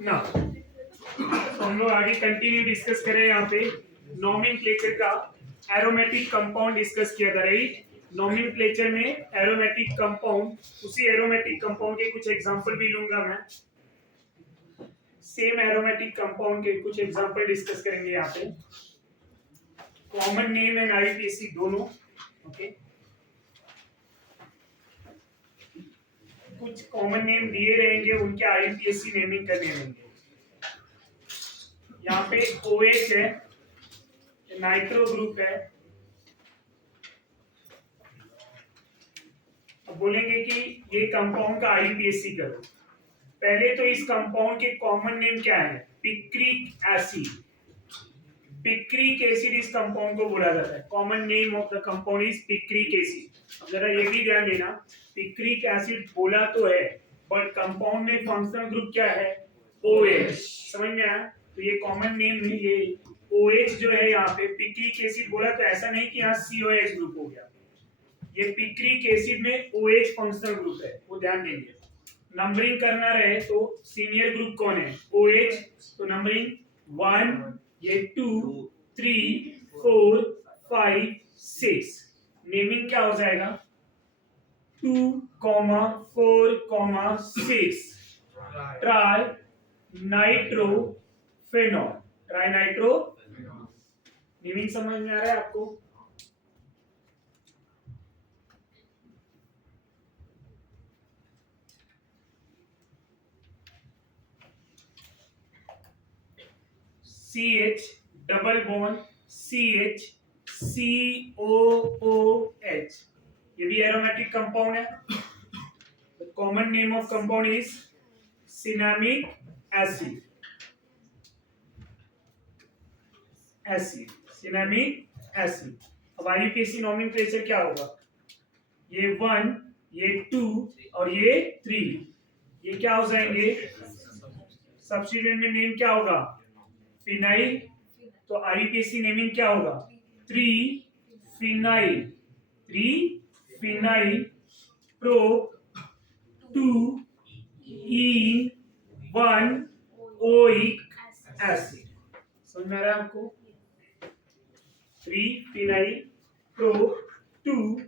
ना। तो हम लोग आगे कंटिन्यू डिस्कस करें यहाँ पे नॉमेनक्लेचर का। एरोमेटिक कंपाउंड डिस्कस किया था, राइट। नॉमेनक्लेचर में एरोमेटिक कंपाउंड, उसी एरोमेटिक कंपाउंड के कुछ एग्जांपल भी लूंगा मैं। सेम एरोमेटिक कंपाउंड के कुछ एग्जांपल डिस्कस करेंगे यहाँ पे। कॉमन नेम एंड आईयूपीएसी दोनों, ओके। कुछ कॉमन नेम दिए रहेंगे, उनके आईयूपीएसी नेमिंग करने रहेंगे। यहाँ पे OH है, नाइट्रो ग्रुप है। अब बोलेंगे कि ये कंपाउंड का आईयूपीएसी करो। पहले तो इस कंपाउंड के कॉमन नेम क्या है? Picric acid. पिक्रिक एसिड इस कंपाउंड को बोला जाता है। Common name of the compound is picric acid. अब जरा ये भी ध्यान देना, पिक्रिक एसिड बोला तो है, बट कंपाउंड में फंक्शनल ग्रुप क्या है? OH। समझ में आया? तो ये कॉमन नेम में ये OH जो है यहाँ पे पिक्रिक एसिड बोला, तो ऐसा नहीं कि यहाँ COH ग्रुप हो गया। ये पिक्रिक एसिड में OH फंक्शनल ग्रुप है, वो ध्यान देंगे। नंबरिंग करना रहे तो सीनियर ग्रुप कौन है? OH। तो नंबरिंग 1, ये 2, 3, 4, 5, 6। नेमिंग क्या हो जाएगा? 2, 4, 6 tri nitrophenol. Tri nitro. Naming समझ में आ रहा है आपको? CH double bond CH COOH, ये भी एरोमेटिक कंपाउंड है। The common name of compound is cinnamic acid. Cinnamic acid. अब आईयूपीएसी नॉमेनक्लेचर क्या होगा? ये 1, ये 2 और ये 3, ये क्या हो जाएंगे? सब्स्टिट्यूएंट में नेम क्या होगा? फिनाइल। तो आईयूपीएसी नेमिंग क्या होगा? 3 फिनाइल। 3 फिनाइल प्रो 2 इन 1 ओइक एसिड। समझ में आ रहा है आपको? 3 फिनाइल प्रो 2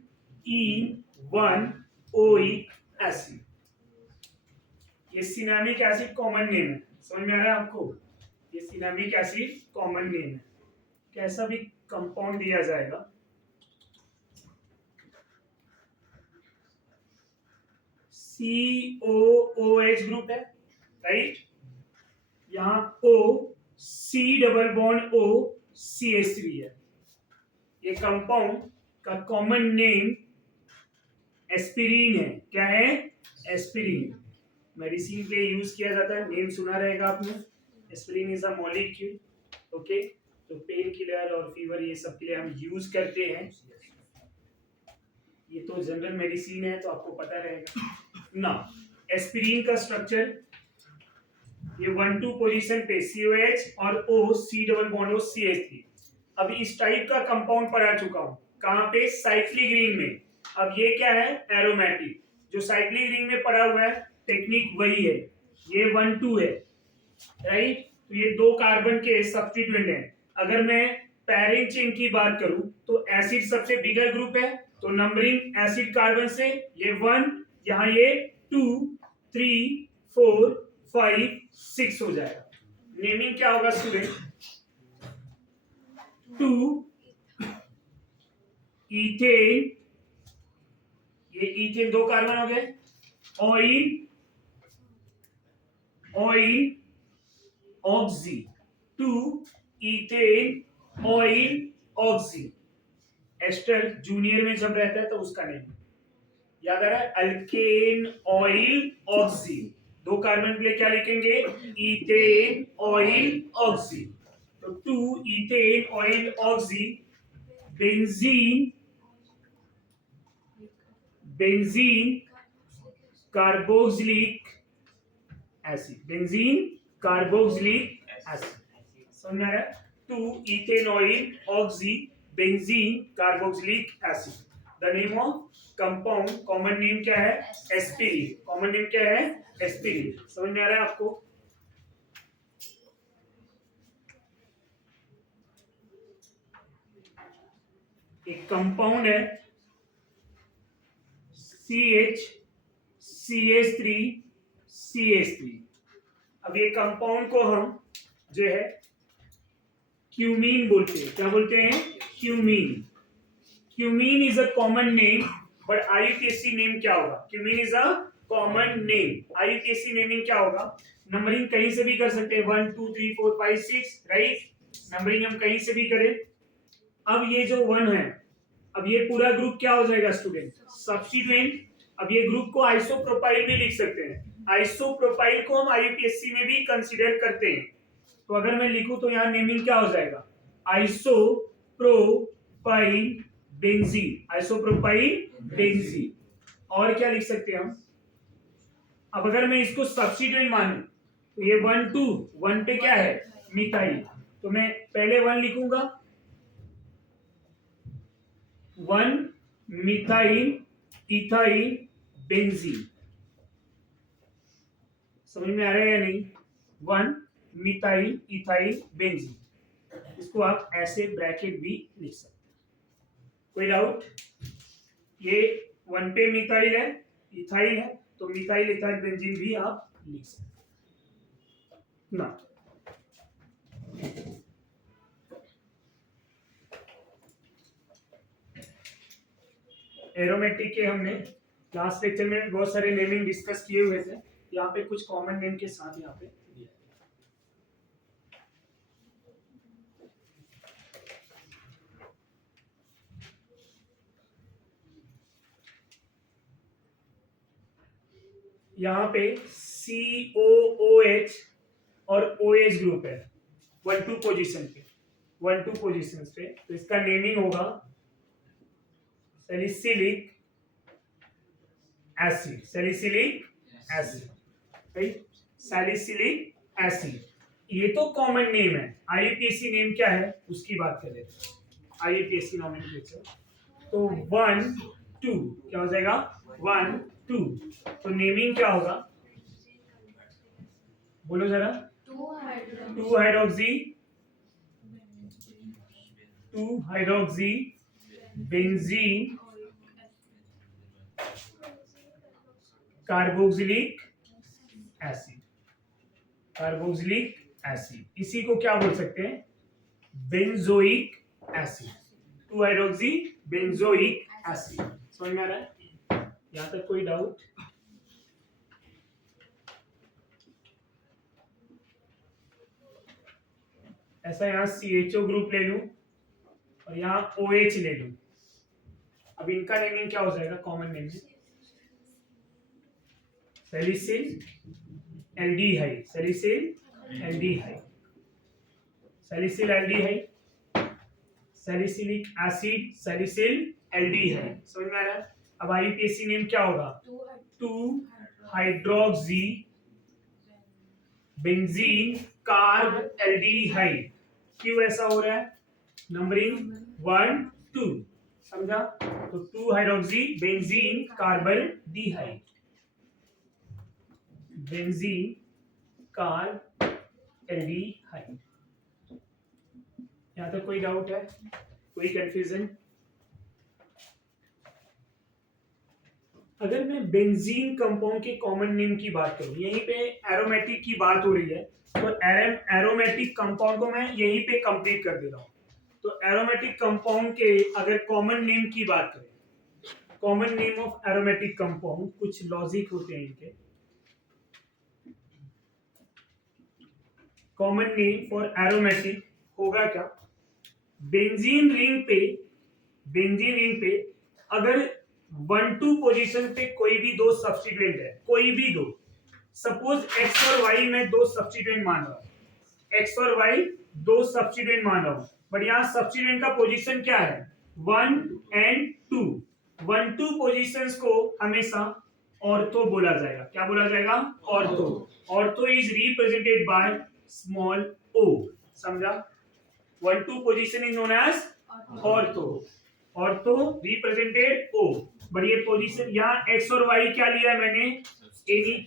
इन 1 ओइक एसिड। ये सिनामिक एसिड कॉमन नेम है। समझ में आ रहा है आपको? ये सिनामिक एसिड कॉमन नेम है। कैसा भी कंपाउंड दिया जाएगा, COOH ग्रुप है, राइट। यहाँ O C double bond O CH3 है। ये कंपाउंड का कॉमन नेम एस्पिरिन है। क्या है? एस्पिरिन। मेडिसिन के लिए यूज किया जाता है, नेम सुना रहेगा आपने। Aspirin is a molecule, okay. तो पेन किलर और फीवर ये सब के लिए हम यूज करते हैं। ये तो जनरल मेडिसिन है, तो आपको पता रहेगा ना। एस्पिरिन का स्ट्रक्चर, ये 1-2 पोजीशन पे COH और O C double bond O CH3। अब इस टाइप का कंपाउंड पढ़ा चुका हूं, कहां पे? साइक्लिक रिंग में। अब ये क्या है? एरोमेटिक। जो साइक्लिक रिंग में पड़ा हुआ है, टेक्निक वही है। ये 1-2 है, राइट। तो ये 2 कार्बन के सब्स्टिट्यूएंट हैं। अगर मैं पैरेंट चेन की बात करूं तो एसिड सबसे बिगर ग्रुप है, तो नंबरिंग एसिड कार्बन से ये 1, यहां ये 2, 3, 4, 5, 6 हो जाएगा। नेमिंग क्या होगा स्टूडेंट? 2 इथेन, ये इथेन 2 कार्बन हो गए। Oyl oxy, 2 ethane oyl oxy. Ester junior में जब रहता है तो उसका नेम याद आ रहा है? Alkane oil oxy. 2 कार्बन के लिए क्या लिखेंगे? Ethane oyl oxy. तो 2 ethane oyl oxy. Benzene, benzene carboxylic acid. Benzene carboxylic acid. समझ में आ रहा है? 2 ethane oyl oxy benzene carboxylic acid. The name of compound, common name क्या है? एस्पिरिन। कॉमन नेम क्या है? एस्पिरिन। समझ में आ रहा है आपको? एक कंपाउंड है CH CH3CH3। अब ये कंपाउंड को हम जो है क्यूमीन बोलते हैं। क्या बोलते हैं? Cumene. Cumene is a common name, but IUPAC name क्या होगा? Cumene is a common name, IUPAC naming क्या होगा? नंबरिंग कहीं से भी कर सकते हैं, 1 2 3 4 5 6, राइट? नंबरिंग हम कहीं से भी करें। अब ये जो 1 है, अब ये पूरा ग्रुप क्या हो जाएगा स्टूडेंट? सब्स्टिट्यूएंट। अब ये ग्रुप को आइसोप्रोपाइल भी लिख सकते हैं। आइसोप्रोपाइल को हम IUPAC में भी कंसीडर करते हैं। तो अगर मैं लिखूं तो यहाँ नेमिंग क्या हो जाएगा? Isopropyl benzene, isopropyl benzene. और क्या लिख सकते हैं हम? अब अगर मैं इसको सब्स्टिट्यूएंट मानूं तो ये 1 2 1 पे क्या है? मिथाइल। तो मैं पहले 1 लिखूंगा, 1 मिथाइल इथाइल बेंजीन। समझ में आ रहा है या नहीं? 1 मिथाइल इथाइल बेंजीन। इसको आप ऐसे ब्रैकेट भी लिख सकते हैं। कोई डाउट? ये 1 पे मिथाइल है, इथाइल है, तो मिथाइल इथाइल बेंजीन भी आप लिख सकते ना। एरोमेटिक के हमने लास्ट लेक्चर में बहुत सारे नेमिंग डिस्कस किए हुए थे। यहाँ पे कुछ कॉमन नेम के साथ यहाँ पे दिया है। यहाँ पे COOH और OH ग्रुप है 1 2 पोजीशन पे, 1 2 पोजीशन पे। तो इसका नेमिंग होगा salicylic acid, salicylic acid, right? Salicylic acid. ये तो कॉमन नेम है। IUPAC नेम क्या है उसकी बात कर रहे थे। IUPAC nomenclature. तो 1 2 क्या हो जाएगा? 1 2। तो नेमिंग क्या होगा? बोलो जरा। 2 hydroxy benzene carboxylic acid, carboxylic acid. इसी को क्या बोल सकते हैं? Benzoic acid, 2 hydroxy benzoic acid. समझ में आ रहा है? यहां तक कोई डाउट? ऐसा यहाँ CHO ग्रुप ले लूं और यहाँ OH ले लूं। अब इनका नेमिंग क्या हो जाएगा? Common naming salicyl aldehyde, salicyl aldehyde, salicyl aldehyde, salicylic acid, salicyl aldehyde. समझ में आ रहा है? अब IUPAC नेम क्या होगा? 2 हाइड्रोक्सी बेंजीन कार्ब एल्डिहाइड। क्यों ऐसा हो रहा है? नंबरिंग 1 2, समझा? तो 2 hydroxy benzene carbaldehyde, benzene carb aldehyde. यहां तक कोई डाउट है? कोई कंफ्यूजन? अगर मैं बेंजीन कंपाउंड के कॉमन नेम की बात करूं, यहीं पे एरोमेटिक की बात हो रही है, तो एरोमेटिक कंपाउंड को मैं यहीं पे कंप्लीट कर देता हूं। तो एरोमेटिक कंपाउंड के अगर कॉमन नेम की बात करें, common name of aromatic compound, कुछ लॉजिक होते हैं इनके। कॉमन नेम फॉर एरोमेटिक होगा क्या? बेंजीन रिंग पे अगर 1 2 पोजीशन पे कोई भी दो सब्स्टिट्यूएंट है, कोई भी दो, सपोज X और Y में दो सब्स्टिट्यूएंट मान रहा हूं, X और Y दो सब्स्टिट्यूएंट मान रहा हूं, बट यहां सब्स्टिट्यूएंट का पोजीशन क्या है? 1 and 2। 1 2 पोजीशंस को हमेशा ऑर्थो बोला जाएगा। क्या बोला जाएगा? Ortho. Ortho is represented by small o, समझा? 1 2 position is known as ortho, ortho represented o। But ये पोजीशन यहाँ X और Y क्या लिया है मैंने? Any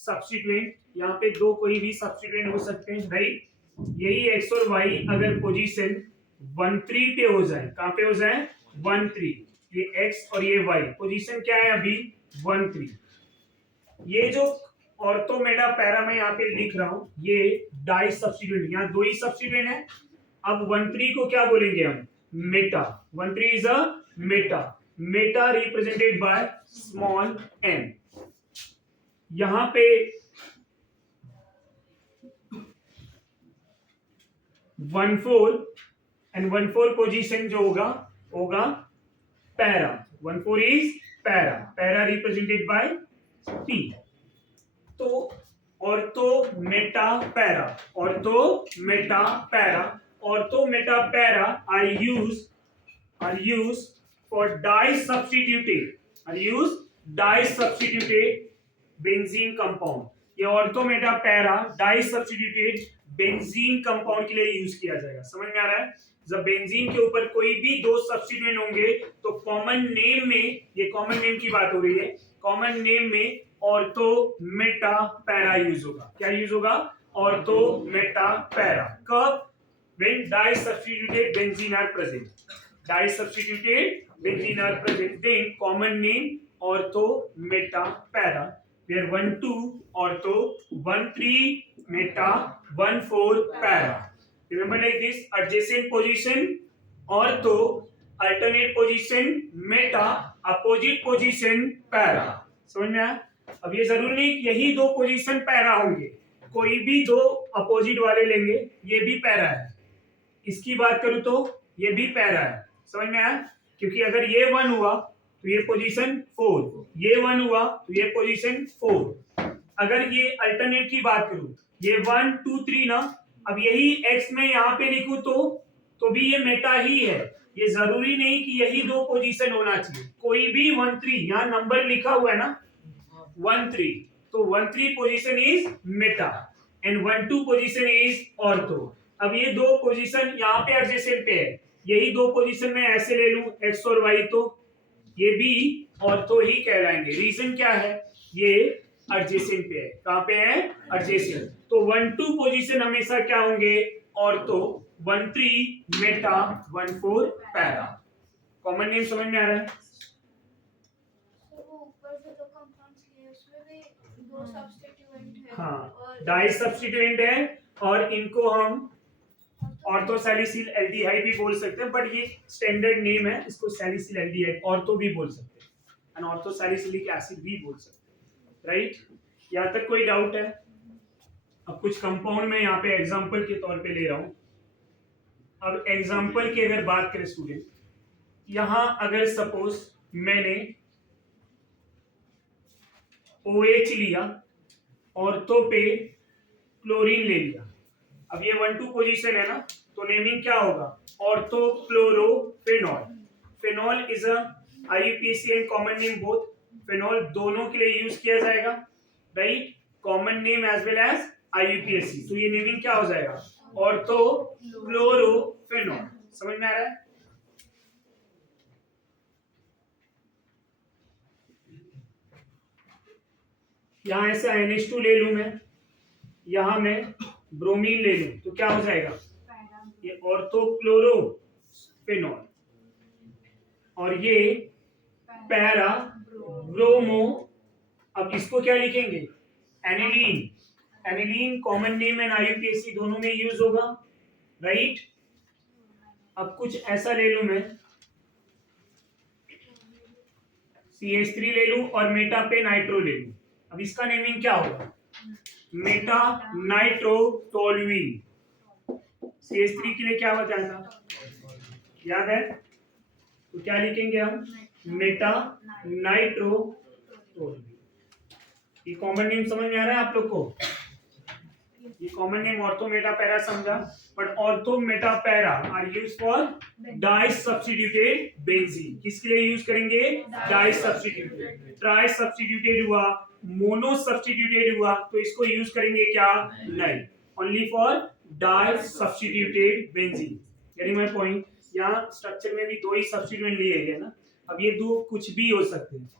substituent. यहाँ पे दो कोई भी सब्स्टिट्यूएंट हो सकते हैं, राइट? यही X और Y अगर पोजीशन 1 3 पे हो जाए, कहां पे हो जाए? 1 3, ये x और ये y, पोजीशन क्या है अभी 1 3। ये जो ऑर्थो मेटा पैरा में यहाँ पे लिख रहा हूं, ये डाई सब्स्टिट्यूएंट, यहाँ दो ही सब्स्टिट्यूएंट है। अब 1 3 को क्या बोलेंगे हम, Meta. 1 3 is a Meta, Meta represented by small n। यहां पे 1 4 एंड 1 4 पोजीशन जो होगा होगा para. 1 4 is para, para represented by p। तो ortho meta para, ortho meta para, ortho meta para are use for di substituted benzene compound. ये ortho meta para di substituted benzene compound के लिए use किया जाएगा। समझ में आ रहा है? जब बेंजीन के ऊपर कोई भी दो सब्स्टिट्यूएंट होंगे तो कॉमन नेम में, ये कॉमन नेम की बात हो रही है, कॉमन नेम में ऑर्थो मेटा पैरा यूज होगा। क्या यूज होगा? Ortho meta para. कब? when disubstituted benzene are present, disubstituted benzene are present, then common name ortho meta para, where 1 2 ortho, 1 3 meta, 1 4 para. Remember like this: adjacent position ortho, alternate position meta, opposite position para. समझ में आया? अब ये जरूरी नहीं यही दो position para होंगे, कोई भी दो अपोजिट वाले लेंगे, ये भी पैरा है। इसकी बात करूं तो ये भी पैरा है। समझ में आया? क्योंकि अगर ये 1 हुआ तो ये पोजीशन 4, ये 1 हुआ तो ये पोजीशन 4। अगर ये अल्टरनेट की बात करूं, ये 1 2 3 ना, अब यही x में यहाँ पे लिखूं तो भी ये मेटा ही है। ये जरूरी नहीं कि यही दो पोजीशन होना चाहिए, कोई भी 1 3, यहाँ नंबर लिखा हुआ है ना 1 3, तो 1 3 position is Meta and 1 2 position is ortho. अब ये दो पोजीशन यहाँ पे एडजेसेंट पे है, यही दो पोजीशन में ऐसे ले लूं x और y, तो ये भी ऑर्थो ही कहलाएंगे। रीजन क्या है? ये एडजेसेंट पे है। कहां पे है? एडजेसेंट। तो 1 2 पोजीशन हमेशा क्या होंगे? Ortho. 1 3 Meta, 1 4 para. Common name समझ में आ रहा है? हाँ, डाई सब्स्टिट्यूएंट है और इनको हम ऑर्थोसैलिसिल एल्डिहाइड भी बोल सकते हैं, बट ये स्टैंडर्ड नेम है, इसको सैलिसिल एल्डिहाइड ऑर्थो भी बोल सकते हैं एंड ऑर्थोसैलिसिलिक एसिड भी बोल सकते हैं। राइट? यहाँ तक कोई डाउट है? अब कुछ कंपाउंड में यहाँ पे एग्जांपल के तौर पे ले रहा हूं। अब एग्जांपल की अगर बात करें स्टूडेंट, यहां अगर सपोज मैंने OH लिया, ऑर्थो पे क्लोरीन ले लिया, अब ये 1 2 पोजीशन है ना, तो नेमिंग क्या होगा? Ortho chlorophenol. Phenol is a IUPAC and common name both. Phenol दोनों के लिए यूज किया जाएगा, right? Common name as well as IUPAC। तो ये नेमिंग क्या हो जाएगा? Ortho chlorophenol. समझ में आ रहा है? यहां ऐसे NH2 ले लूं मैं, यहां मैं ब्रोमीन ले लूं, तो क्या हो जाएगा? ये ऑर्थोक्लोरोफेनॉल और ये पैरा ब्रोमो। अब इसको क्या लिखेंगे? Aniline. Aniline common name and IUPAC दोनों में यूज होगा, राइट? अब कुछ ऐसा ले लूं मैं, CH3 ले लूं और मेटा पे नाइट्रो ले लूं। अब इसका नेमिंग क्या होगा? Meta nitro toluene. CH3 के लिए क्या बताया था? याद है? तो क्या लिखेंगे हम? Meta nitro toluene. ये कॉमन नेम समझ में आ रहा है आप लोग को? ये common name ortho meta para समझा, but ortho meta para are use for di substituted benzene. किसके लिए यूज करेंगे? Di substituted. ट्राई सब्स्टिट्यूटेड हुआ, मोनो सब्स्टिट्यूटेड हुआ, तो इसको यूज करेंगे क्या? नहीं, only for di substituted benzene. Getting my point? यहाँ स्ट्रक्चर में भी दो ही सब्स्टिट्यूएंट लिए गए ना, अब ये दो कुछ भी हो सकते हैं।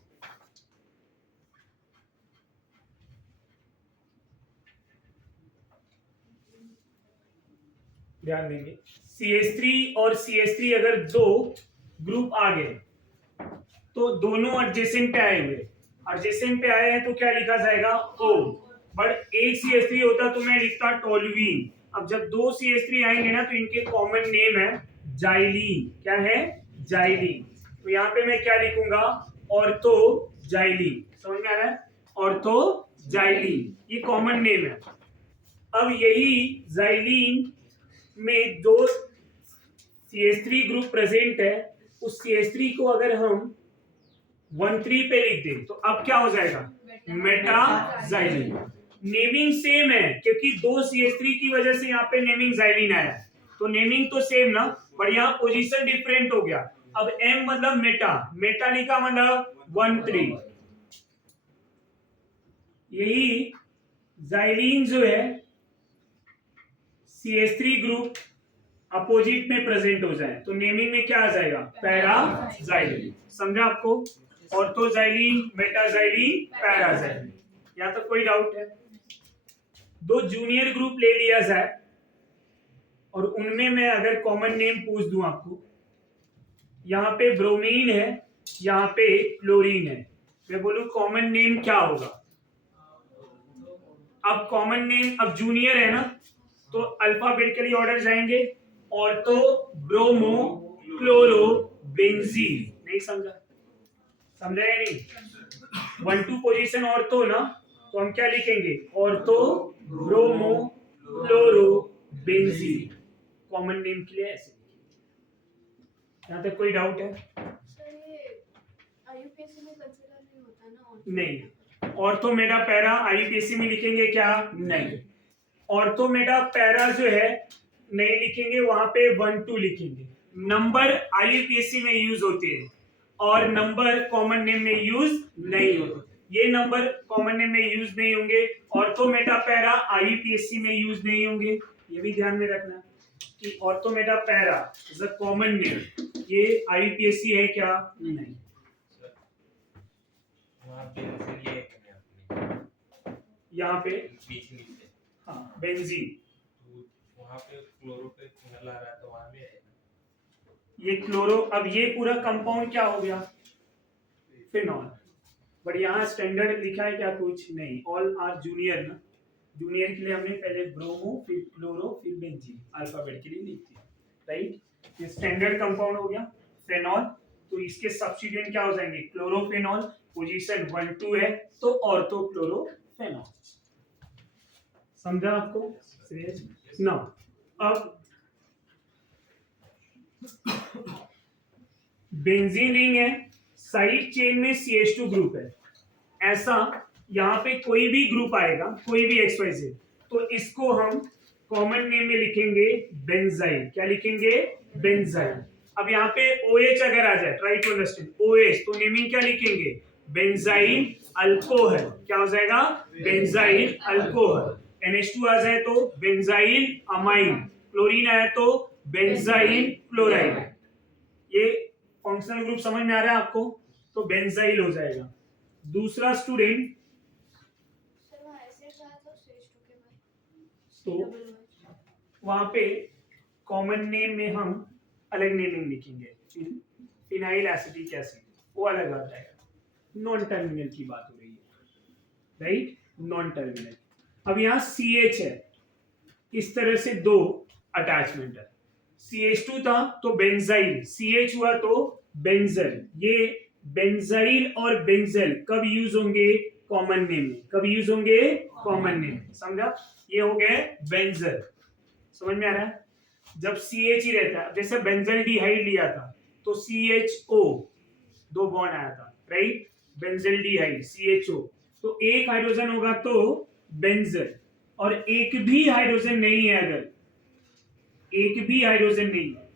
ध्यान देंगे, CH3 और CH3 अगर दो ग्रुप आ गए, तो दोनों एडजेसेंट पे आए हुए, एडजेसेंट पे आए हैं तो क्या लिखा जाएगा ओ, बट एक CH3 होता तो मैं लिखता टोल्यूइन। अब जब दो CH3 आएंगे ना तो इनके कॉमन नेम है जाइलीन। क्या है? जाइलीन। तो यहाँ पे मैं क्या लिखूंगा? Ortho xylene. समझ में आ रहा है? ऑर्थो जाइलीन ये कॉमन नेम है। अब यही जाइलीन में दो CH3 ग्रुप प्रेजेंट है, उस CH3 को अगर हम 1,3 पे लिख दें तो अब क्या हो जाएगा? मेटाजाइलीन। नेमिंग सेम है क्योंकि दो CH3 की वजह से यहाँ पे नेमिंग जाइलीन आया, तो नेमिंग तो सेम ना, पर यहाँ पोजीशन डिफरेंट हो गया। अब M मतलब मेटा, मेटा लिखा मतलब 1,3। यही जाइलीन जो है CH3 ग्रुप अपोजिट में प्रेजेंट हो जाए तो नेमिंग में क्या आ जाएगा? पैराजाइलीन। समझा आपको? ऑर्थोजाइलीन, मेटाजाइलीन, पैराजाइलीन। यहां तक कोई डाउट है? दो जूनियर ग्रुप ले लिया जाए और उनमें मैं अगर कॉमन नेम पूछ दूं आपको, यहाँ पे ब्रोमीन है, यहाँ पे क्लोरीन है, मैं बोलूं कॉमन नेम क्या होगा? अब कॉमन नेम अब जूनियर है ना, तो अल्फाबेटिकली ऑर्डर जाएंगे, ऑर्थो, ब्रोमो, क्लोरो, बेंजीन। नहीं समझा? समझा या नहीं? 1-2 पोजीशन ऑर्थो ना, तो हम क्या लिखेंगे? Ortho, bromo, chloro, benzene. Common name के लिए ऐसे। यहाँ तक कोई डाउट है? आईयूपीएससी में कंसीडर नहीं होता ना? नहीं। ऑर्थो मेटा पैरा आईयूपीएससी में लिखेंगे क्या? नहीं। ऑर्थो मेटा पैरा जो है नहीं लिखेंगे, वहां पे 1-2 लिखेंगे। नंबर आईयूपीएससी में यूज होते हैं और नंबर कॉमन नेम में यूज नहीं होते। ये नंबर कॉमन नेम में यूज नहीं होंगे, ऑर्थो मेटा पैरा आईयूपीएससी में यूज नहीं होंगे। ये भी ध्यान में रखना कि ortho meta para is a common name, ये आईयूपीएससी है क्या? नहीं। यहाँ पे हाँ बेंजीन, वहाँ पे क्लोरो पे सिग्नल आ रहा है तो वहाँ भी है। ये क्लोरो, अब ये पूरा कंपाउंड क्या हो गया? फिनॉल। बट यहाँ स्टैंडर्ड लिखा है क्या? कुछ नहीं। ऑल आर जूनियर ना, जूनियर के लिए हमने पहले ब्रोमो, फिर क्लोरो, फिर बेंजीन अल्फाबेट के लिए लिख दिया, राइट? ये स्टैंडर्ड कंपाउंड हो गया फिनॉल। तो इसके सब्स्टिट्यूएंट क्या हो जाएंगे? क्लोरोफिनॉल। पोजीशन 1-2 है तो ऑर्थो क्लोरोफिनॉल। समझा आपको? ना अब बेंजीन रिंग है, साइड चेन में CH2 ग्रुप है, ऐसा यहाँ पे कोई भी ग्रुप आएगा, कोई भी XYZ, तो इसको हम कॉमन नेम में लिखेंगे बेंजाइल। क्या लिखेंगे? बेंजाइल। अब यहाँ पे OH अगर आ जाए, ट्राई टू अंडरस्टैंड, OH तो नेमिंग क्या लिखेंगे? Benzyl alcohol. क्या हो जाएगा? Benzyl alcohol. NH2 आ जाए तो बेंजाइल अमाइन, क्लोरीन आया तो बेंजाइल क्लोराइड। ये फंक्शनल ग्रुप समझ में आ रहा है आपको? तो बेंजाइल हो जाएगा। दूसरा स्टूडेंट, तो वहां पे कॉमन नेम में हम अलग नेमिंग लिखेंगे, फिनाइल एसिटिक एसिड, वो अलग आ जाएगा। नॉन टर्मिनल की बात हो रही है, राइट? Non terminal. अब यहाँ CH है, इस तरह से दो अटैचमेंट है। CH2 था तो बेंजाइल, CH हुआ तो बेंजल। ये बेंजाइल और बेंजल कब यूज होंगे? कॉमन नेम में। कब यूज होंगे? Common name. समझा? ये हो गए बेंजल। समझ में आ रहा है? जब CH ही रहता है, जैसे बेंजल डिहाइड लिया था तो CHO, दो बॉन्ड आया था, राइट? बेंजल डिहाइड CHO, तो एक हाइड्रोजन होगा तो बेंजल, और एक भी हाइड्रोजन नहीं है, अगर एक भी हाइड्रोजन नहीं है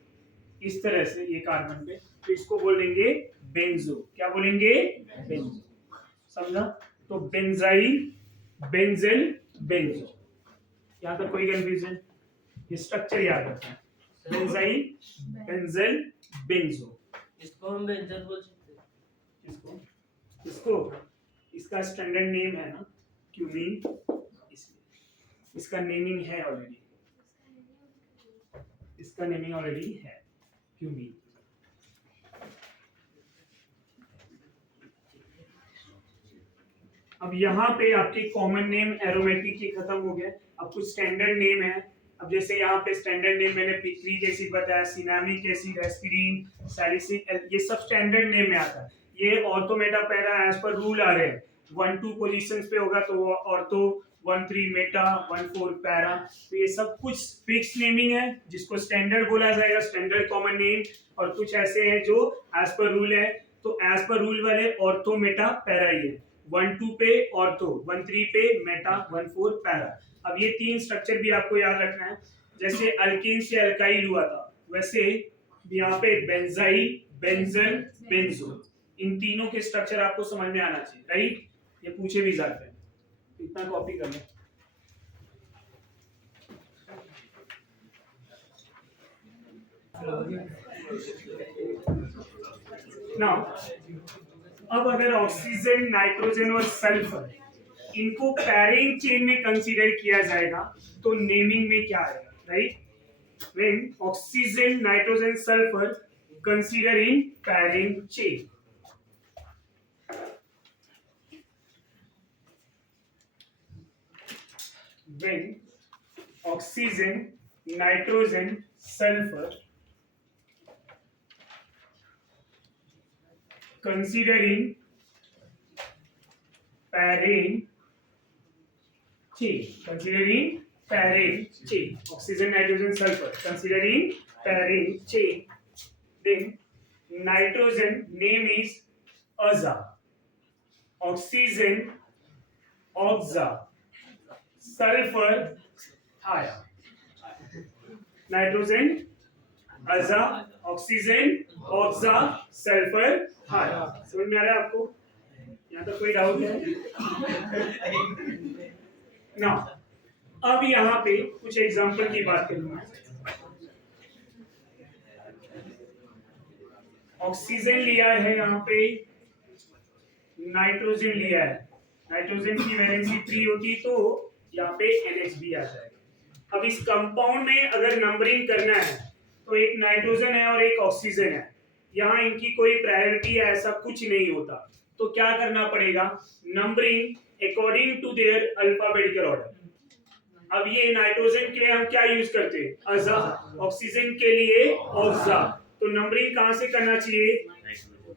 इस तरह से ये कार्बन पे, तो इसको बोलेंगे बेंजो। क्या बोलेंगे? बेंजो। समझा? तो बेंजाइल, बेंजल, बेंजो। यहां तक कोई कंफ्यूजन? ये स्ट्रक्चर याद रखना है, बेंजाइल, बेंजल, बेंजो। इसको हम बेंजल बोल सकते हैं। इसको इसका स्टैंडर्ड नेम है ना क्यूमीन, इसलिए इसका नेमिंग है ऑलरेडी, इसका नेमिंग ऑलरेडी है क्यूमीन। अब यहाँ पे आपके कॉमन नेम एरोमेटिक के खत्म हो गए, अब कुछ स्टैंडर्ड नेम है। अब जैसे यहाँ पे स्टैंडर्ड नेम मैंने पिक्रिक एसिड बताया, सिनामिक एसिड, एस्पिरिन, सैलिसिक, ये सब स्टैंडर्ड नेम में आता है। ये ortho meta para as per rule आ रहे हैं, 1-2 पोजीशंस पे होगा तो ऑर्थो, 1-3 मेटा, 1-4 पैरा। तो ये सब कुछ फिक्स नेमिंग है जिसको स्टैंडर्ड बोला जाएगा, स्टैंडर्ड कॉमन नेम। और कुछ ऐसे हैं जो एज पर रूल है, तो एज पर रूल वाले ऑर्थो मेटा पैरा ही है। 1-2 पे ऑर्थो, 1-3 पे मेटा, 1-4 पैरा। अब ये तीन स्ट्रक्चर भी आपको याद रखना है। जैसे अल्कीन से अल्काइल हुआ था, वैसे यहाँ पे बेंजाइल, बेंजल, बेंजो, इन तीनों के स्ट्रक्चर आपको समझ में आना चाहिए, राइट? ये पूछे भी जाते हैं, इतना कॉपी कर लो। नाउ अब अगर ऑक्सीजन, नाइट्रोजन और सल्फर इनको पैरिंग चेन में कंसीडर किया जाएगा तो नेमिंग में क्या आएगा, right? When oxygen, nitrogen, sulfur consider in pairing chain. When oxygen, nitrogen, sulfur consider in pairing chain. Considering pairing chain. Oxygen, nitrogen, sulfur. Considering pairing chain. Then nitrogen name is aza. Oxygen oxa. Sulfur thaya. Nitrogen aza. Oxygen oxa. Sulfur thaya. समझ में आ रहा है आपको? यहाँ तक कोई doubt है? ना अब यहाँ पे कुछ एग्जांपल की बात करूंगा। ऑक्सीजन लिया है, यहाँ पे नाइट्रोजन लिया है, नाइट्रोजन की वैलेंसी 3 होती तो यहाँ पे NH भी आ जाएगा। अब इस कंपाउंड में अगर नंबरिंग करना है तो एक नाइट्रोजन है और एक ऑक्सीजन है, यहाँ इनकी कोई प्रायोरिटी है ऐसा कुछ नहीं होता। तो क्या करना पड़ेगा? Numbering according to their alphabetical order. अब ये नाइट्रोजन के लिए हम क्या यूज करते हैं? अजा। ऑक्सीजन के लिए ऑक्सा। तो नंबरिंग कहां से करना चाहिए?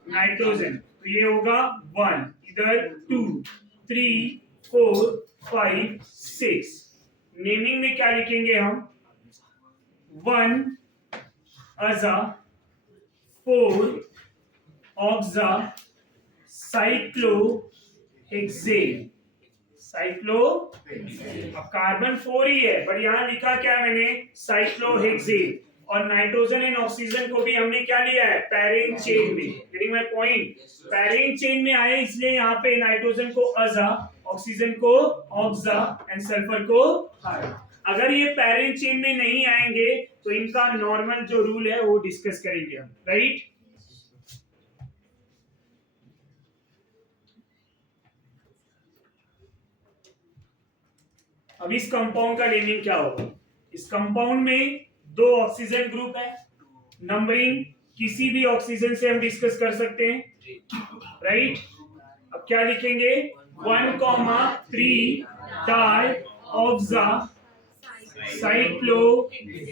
नाइट्रोजन। तो ये होगा 1, इधर 2, 3, 4, 5, 6। नेमिंग में क्या लिखेंगे हम? 1 अजा, 4 ऑक्सा, साइक्लोहेक्सेन। साइक्लो, अब कार्बन 4 ही है बट यहाँ लिखा क्या है मैंने? साइक्लोहेक्सेन। और नाइट्रोजन एंड ऑक्सीजन को भी हमने क्या लिया है? पैरिंग चेन में। Getting my point? Pairing chain में आए इसलिए यहाँ पे नाइट्रोजन को अजा, ऑक्सीजन को ऑक्सा एंड सल्फर को थाया। अगर ये पैरिंग चेन में नहीं आएंगे तो इनका नॉर्मल जो रूल है वो डिस्कस करेंगे हम, राइट? अब इस कंपाउंड का नेमिंग क्या होगा? इस कंपाउंड में 2 ऑक्सीजन ग्रुप है, नंबरिंग किसी भी ऑक्सीजन से हम डिस्कस कर सकते हैं, राइट? अब क्या लिखेंगे? 1,3 डाई ऑक्सा साइक्लोहेक्सेन।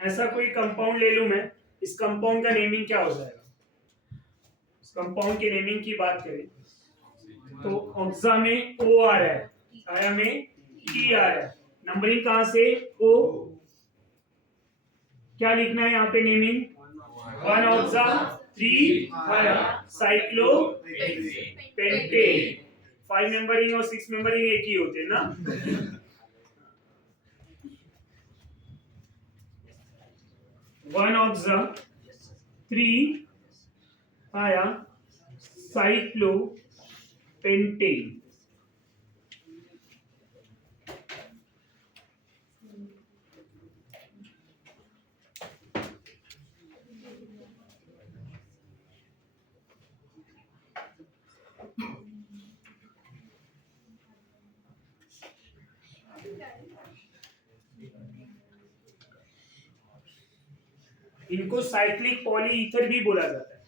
ऐसा कोई कंपाउंड ले लूं मैं, इस कंपाउंड का नेमिंग क्या हो जाएगा? इस कंपाउंड के नेमिंग की बात करें तो ऑक्सा में O आ रहा है, थाया में T आ रहा है। नंबरिंग कहां से? O। क्या लिखना है यहाँ पे नेमिंग? 1 ऑक्सा, 3 थाया, साइक्लोपेंटेन। 5 मेंबरिंग और 6 मेंबरिंग एक ही होते हैं ना? 1 ऑक्सा, 3 थाया, साइक्लोपेंटेन। इनको साइक्लिक पॉलीईथर भी बोला जाता है।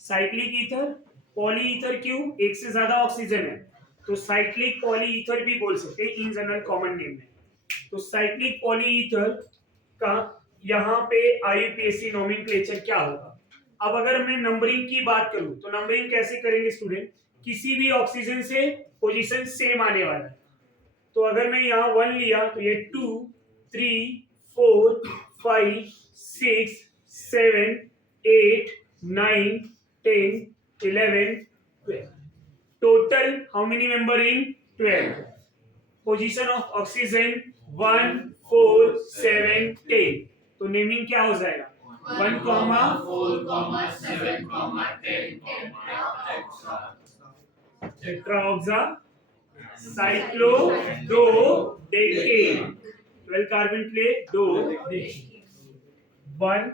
साइक्लिक ईथर, पॉलीईथर क्यों? एक से ज्यादा ऑक्सीजन है तो साइक्लिक पॉलीईथर भी बोल सकते हैं इन जनरल कॉमन नेम में। तो साइक्लिक पॉलीईथर का यहाँ पे आईयूपीएसी नोमेनक्लेचर क्या होगा? अब अगर मैं नंबरिंग की बात करूं तो नंबरिंग कैसे करेंगे स्टूडेंट? किसी भी ऑक्सीजन से पोजीशन सेम आने वाला है। तो अगर मैं यहाँ 1 लिया तो ये 2, 3, 4, 5, 6, 7, 8, 9, 10, 11, 12. Total how many member in 12? Position of oxygen 1, 4, 7, 10. तो नेमिंग क्या हो जाएगा? 1, 4, 7, 10, टेट्राऑक्सा साइक्लो दो डेकेन 12 कार्बन प्लेट दो डेकेन 1,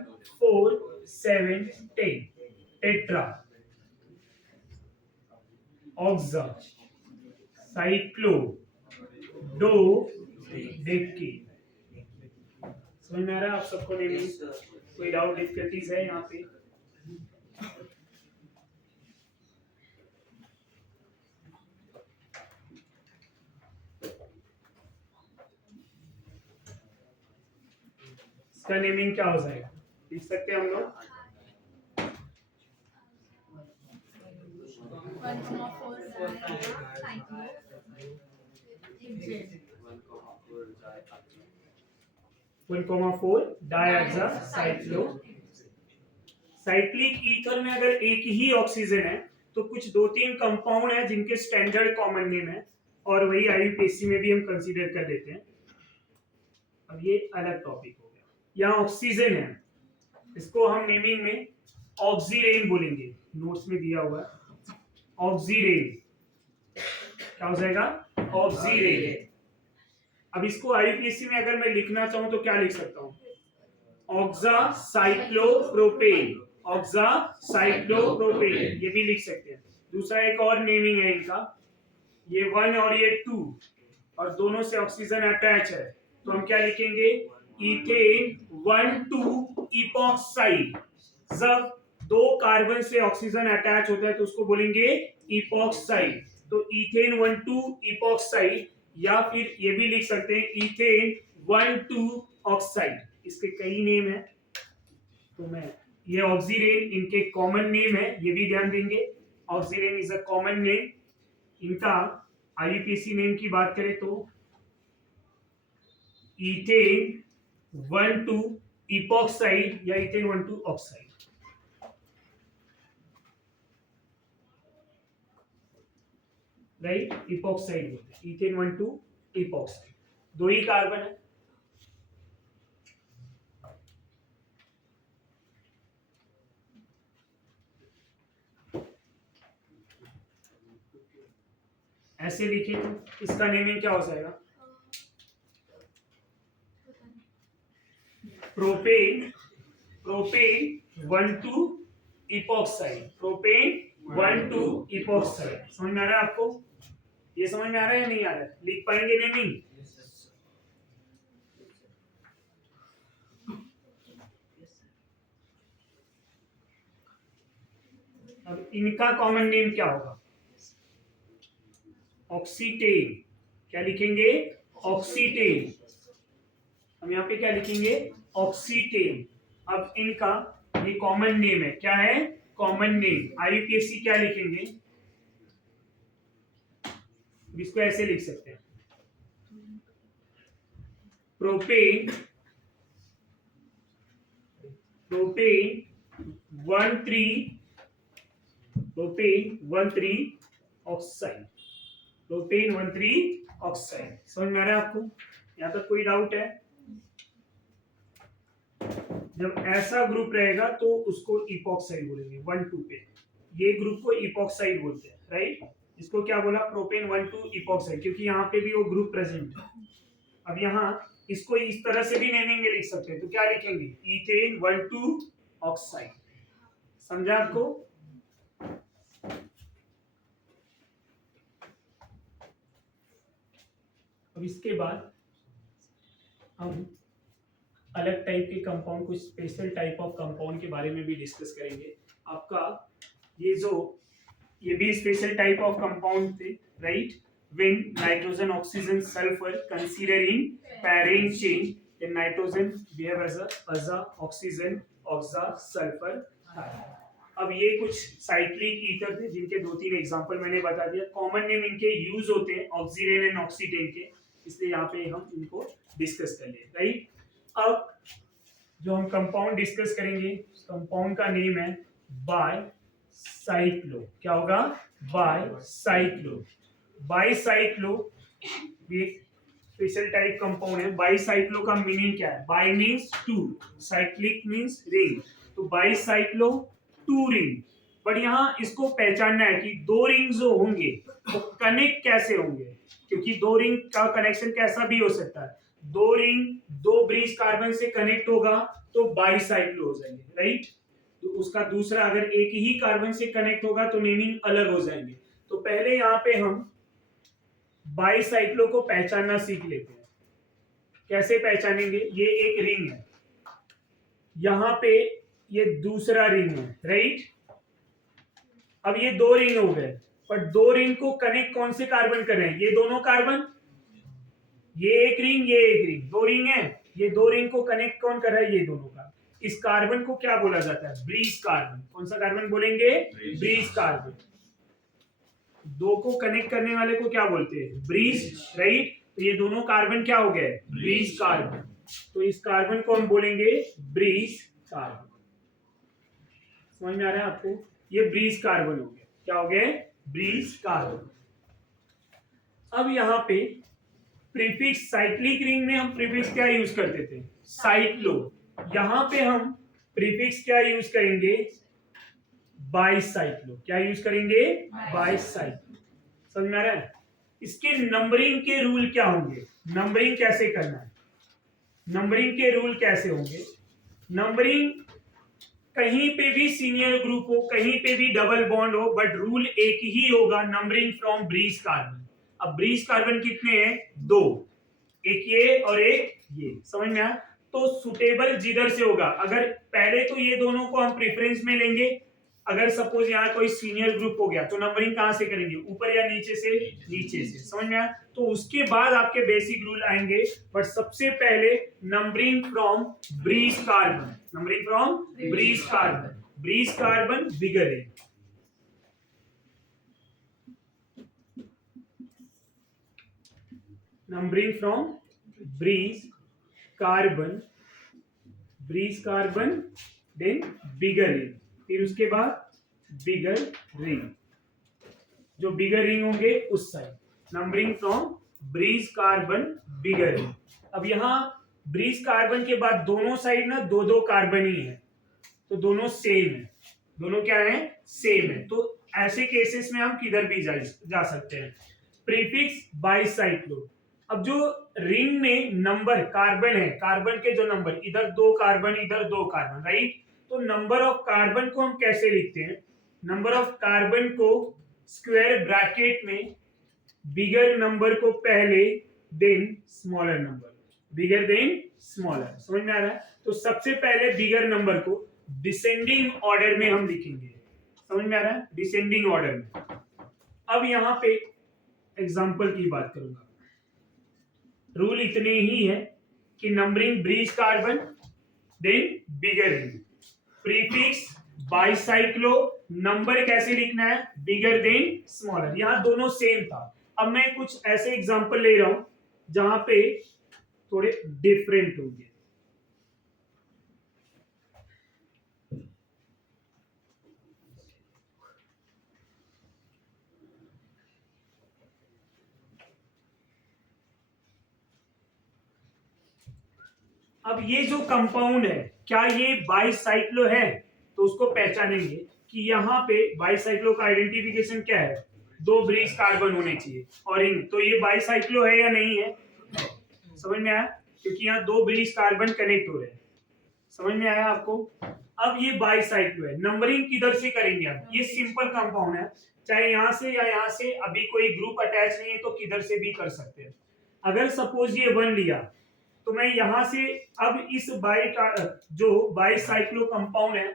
4, 7, 10 टेट्रा ऑक्सा साइक्लो दो डेकेन। समझ में आ रहा है आप सबको नेमिंग? कोई डाउट डिफिकल्टीज है यहाँ पे? इसका नेमिंग क्या हो जाएगा? लिख सकते हैं हम लोग? 1,4 डायहेक्सा साइक्लो। साइक्लिक ईथर में अगर एक ही ऑक्सीजन है तो कुछ 2-3 कंपाउंड है जिनके स्टैंडर्ड कॉमन नेम है और वही आईयूपीएसी में भी हम कंसीडर कर लेते हैं। अब ये अलग टॉपिक हो गया। यहाँ ऑक्सीजन है, इसको हम नेमिंग में ऑक्सीरेन बोलेंगे। नोट्स में दिया हुआ है ऑक्सीरेन। क्या हो जाएगा? ऑक्सीरेन। अब इसको आईयूपीएसी में अगर मैं लिखना चाहूं तो क्या लिख सकता हूं? ऑक्सासाइक्लोप्रोपेन। ऑक्सासाइक्लोप्रोपेन ये भी लिख सकते हैं। दूसरा एक और नेमिंग है इनका, ये 1 और ये 2 और दोनों से ऑक्सीजन अटैच है तो हम क्या लिखेंगे? Ethane 1,2 epoxide. जब 2 कार्बन से ऑक्सीजन अटैच होता है तो उसको बोलेंगे इपॉक्साइड। तो इथेन 1,2 इपॉक्साइड या फिर ये भी लिख सकते हैं इथेन 1,2 ऑक्साइड। इसके कई नेम है तो मैं ये ऑक्सीरेन इनके कॉमन नेम है, ये भी ध्यान देंगे। Oxirane is a common name. इनका आईयूपीएसी नेम की बात करें तो इथेन 1,2 इपॉक्साइड या इथेन 1,2 ऑक्साइड। राइट, इपॉक्साइड बोलते हैं इथेन 1,2 इपॉक्साइड। 2 ही कार्बन है। ऐसे लिखे तो इसका नेमिंग क्या हो जाएगा? Propane 1,2 epoxide. Propane 1,2 epoxide. समझ में आ रहा है आपको? ये समझ में आ रहा है या नहीं आ रहा है? लिख पाएंगे नेमिंग? अब इनका कॉमन नेम क्या होगा? ऑक्सीटेन। क्या लिखेंगे? ऑक्सीटेन। हम यहाँ पे क्या लिखेंगे? ऑक्सीटेन। अब इनका ये कॉमन नेम है, क्या है? Common name. आईयूपीएसी क्या लिखेंगे? इसको ऐसे लिख सकते हैं प्रोपेन 1,3 ऑक्साइड। Propane 1,3 oxide. समझ में आ रहा है आपको? यहाँ तक कोई डाउट है? जब ऐसा ग्रुप रहेगा तो उसको इपॉक्साइड बोलेंगे 1,2 पे। ये ग्रुप को इपॉक्साइड बोलते हैं, राइट? इसको क्या बोला? प्रोपेन 1,2 इपॉक्साइड, क्योंकि यहाँ पे भी वो ग्रुप प्रेजेंट है। अब यहाँ इसको इस तरह से भी नेमिंग में लिख सकते हैं तो क्या लिखेंगे? Ethane 1,2 oxide. समझा आपको? अब इसके बाद हम अलग टाइप के कंपाउंड, कुछ स्पेशल टाइप ऑफ कंपाउंड के बारे में भी डिस्कस करेंगे। आपका ये भी स्पेशल टाइप ऑफ कंपाउंड थे, right. When nitrogen oxygen sulphur consider in parent chain, then nitrogen behave as a oxygen oxa sulfur thiol। अब ये कुछ साइक्लिक ईथर थे जिनके 2-3 एग्जांपल मैंने बता दिया। कॉमन नेम इनके यूज होते हैं ऑक्सीडेन एंड ऑक्सीडेन के, इसलिए यहाँ पे हम इनको डिस्कस कर ले, राइट। अब जो हम कंपाउंड डिस्कस करेंगे, कंपाउंड का नेम है बाईसाइक्लो। क्या होगा? बाईसाइक्लो। बाईसाइक्लो ये स्पेशल टाइप कंपाउंड है। बाईसाइक्लो का मीनिंग क्या है? Bi means two, cyclic means ring, तो बाईसाइक्लो टू रिंग। बट यहाँ इसको पहचानना है कि दो रिंग जो होंगे वो कनेक्ट कैसे होंगे, क्योंकि दो रिंग का कनेक्शन कैसा भी हो सकता है। दो रिंग दो ब्रिज कार्बन से कनेक्ट होगा तो बाईसाइक्लो हो जाएंगे, राइट। तो उसका दूसरा अगर एक ही कार्बन से कनेक्ट होगा तो नेमिंग अलग हो जाएंगे। तो पहले यहाँ पे हम बाईसाइक्लो को पहचानना सीख लेते हैं। कैसे पहचानेंगे? ये एक रिंग है, यहां पे ये दूसरा रिंग है, राइट। अब ये दो रिंग हो गए, पर दो रिंग को कनेक्ट कौन से कार्बन कर रहे हैं? ये दोनों कार्बन, ये एक रिंग ये एक रिंग, दो रिंग है। ये दो रिंग को कनेक्ट कौन कर रहा है? ये दोनों का। इस कार्बन को क्या बोला जाता है? Bridge carbon. कौन सा कार्बन बोलेंगे? Bridge carbon. दो को कनेक्ट करने वाले को क्या बोलते हैं? Bridge, right. तो ये दोनों कार्बन क्या हो गए? Bridge carbon. तो इस कार्बन को हम बोलेंगे ब्रीज कार्बन। समझ में आ रहा है आपको? ये ब्रीज कार्बन हो गया। क्या हो गए? Bridge carbon. अब यहाँ पे प्रीफिक्स, साइक्लिक रिंग में हम प्रीफिक्स क्या यूज करते थे? साइक्लो। यहाँ पे हम प्रीफिक्स क्या यूज करेंगे? बाईसाइक्लो। क्या यूज करेंगे? बाईसाइक्लो। समझ में आ रहा है? इसके नंबरिंग के रूल क्या होंगे? नंबरिंग कैसे करना है? नंबरिंग के रूल कैसे होंगे? नंबरिंग कहीं पे भी सीनियर ग्रुप हो, कहीं पे भी डबल बॉन्ड हो, बट रूल एक ही होगा, नंबरिंग फ्रॉम ब्रीज कार्बन। अब ब्रीज कार्बन कितने हैं? दो, एक ये और एक ये। समझ में आया? तो सुटेबल जिधर से होगा, अगर पहले तो ये दोनों को हम प्रेफरेंस में लेंगे। अगर सपोज यहाँ कोई सीनियर ग्रुप हो गया तो नंबरिंग कहां से करेंगे? ऊपर या नीचे से? नीचे से। समझ में आया? तो उसके बाद आपके बेसिक रूल आएंगे, बट सबसे पहले numbering from bridge carbon. Numbering from bridge carbon. Bridge carbon bigger है। Numbering from bridge carbon, bridge carbon, then bigger ring, फिर उसके बाद बिगर रिंग। जो बिगर रिंग होंगे उस side. Numbering from bridge carbon bigger ring. अब यहाँ ब्रीज कार्बन के बाद दोनों साइड ना दो दो कार्बन ही है, तो दोनों सेम है। दोनों क्या है? सेम है। तो ऐसे केसेस में हम किधर भी जा सकते हैं। Prefix bicyclo. अब जो रिंग में नंबर कार्बन है, कार्बन के जो नंबर, इधर दो कार्बन इधर दो कार्बन, राइट। तो नंबर ऑफ कार्बन को हम कैसे लिखते हैं? नंबर ऑफ कार्बन को स्क्वायर ब्रैकेट में बिगर नंबर को पहले, then smaller number, bigger than smaller. समझ में आ रहा है? तो सबसे पहले बिगर नंबर को डिसेंडिंग ऑर्डर में हम लिखेंगे। समझ में आ रहा है? डिसेंडिंग ऑर्डर में। अब यहां पे एग्जांपल की बात करूंगा। रूल इतने ही है कि numbering bridge carbon, then bigger ring. Prefix bicyclo, number कैसे लिखना है? बिगर देन स्मॉलर। यहां दोनों सेम था। अब मैं कुछ ऐसे एग्जांपल ले रहा हूं जहां पे थोड़े डिफरेंट होंगे। अब ये जो कंपाउंड है, क्या ये बाईसाइक्लो है? तो उसको पहचानेंगे कि यहाँ पे बाईसाइक्लो का आइडेंटिफिकेशन क्या है? दो ब्रिज कार्बन होने चाहिए और रिंग। तो ये बाईसाइक्लो है या नहीं है? समझ में आया? क्योंकि यहाँ दो ब्रिज कार्बन कनेक्ट हो रहे हैं। समझ में आया आपको? अब ये बाईसाइक्लो है। नंबरिंग किधर से करेंगे? अब ये सिंपल कंपाउंड है, चाहे यहाँ से या यहाँ से, अभी कोई ग्रुप अटैच नहीं है तो किधर से भी कर सकते हैं। अगर सपोज ये 1 लिया तो मैं यहां से अब इस जो बाईसाइक्लो कंपाउंड है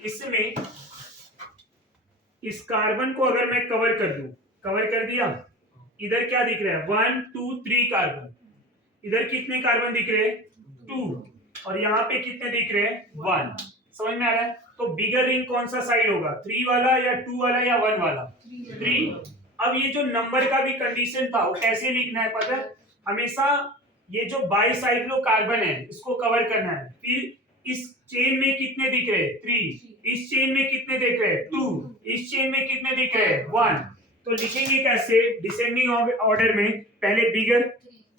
इसमें इस कार्बन को अगर मैं कवर कर दूं, कवर कर दिया, इधर क्या दिख रहा है 1 2 3 कार्बन, इधर कितने कार्बन दिख रहे हैं 2, और यहाँ पे कितने दिख रहे हैं 1। समझ में आ रहा है? तो बिगर रिंग कौन सा साइड होगा, 3 वाला या 2 वाला या 1 वाला, 3। अब ये जो नंबर का भी कंडीशन था वो कैसे लिखना है पता है, हमेशा ये जो बाईसाइक्लो कार्बन है इसको कवर करना है, फिर इस चेन में कितने दिख रहे हैं 3, इस चेन में कितने दिख रहे हैं 2, इस चेन में कितने दिख रहे हैं 1। तो लिखेंगे कैसे डिसेंडिंग ऑर्डर में, पहले बिगर